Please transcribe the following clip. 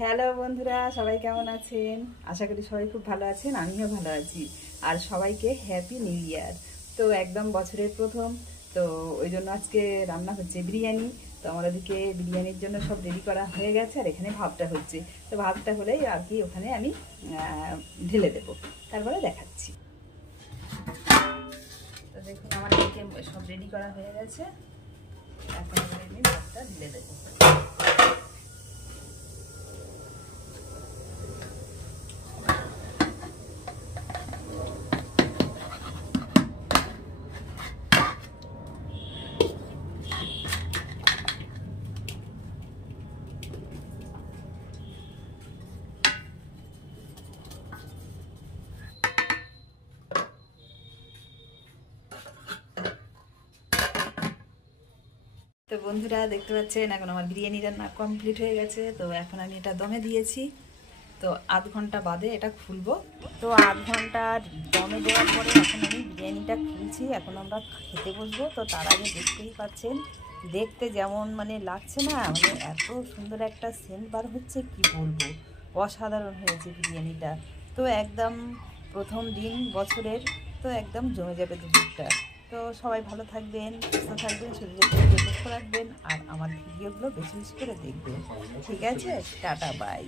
Hello বন্ধুরা, সবাই কেমন আছেন? আশা করি সবাই খুব ভালো আছেন, আমিও ভালো আছি। আর সবাইকে হ্যাপি নিউ ইয়ার। তো একদম বছরের প্রথম, তো ওই জন্য আজকে রান্না হচ্ছে বিরিয়ানি। তো আমার ওদিকে বিরিয়ানির জন্য সব রেডি করা হয়ে গেছে, আর এখানে ভাতটা হচ্ছে। তো ভাতটা হলেই আর কি ওখানে আমি ঢেলে দেবো, তারপরে দেখাচ্ছি। তো দেখুন আমার এদিকে সব রেডি করা হয়ে গেছে, এখন আমি ভাতটা ঢেলে দেবো। তো বন্ধুরা দেখতে পাচ্ছেন এখন আমার বিরিয়ানি রান্না কমপ্লিট হয়ে গেছে। তো এখন আমি এটা দমে দিয়েছি, তো আধ ঘন্টা বাদে এটা খুলবো। তো আধ ঘন্টা দমে দেওয়ার পরে এখন আমি বিরিয়ানিটা খুলছি, এখন আমরা খেতে বসবো। তো তার আগে দেখতেই পাচ্ছেন, দেখতে যেমন লাগছে না, এত সুন্দর একটা সেন্ট বার হচ্ছে, কি বলবো, অসাধারণ হয়েছে বিরিয়ানিটা। তো একদম প্রথম দিন বছরের, তো একদম জমে যাবে দুপুরটা। তো সবাই ভালো থাকবেন, সুস্থ থাকবেন, শরীরের দিকে লক্ষ্য রাখবেন, আর আমার ভিডিওগুলো বেশি বেশি করে দেখবেন। ঠিক আছে, টাটা বাই।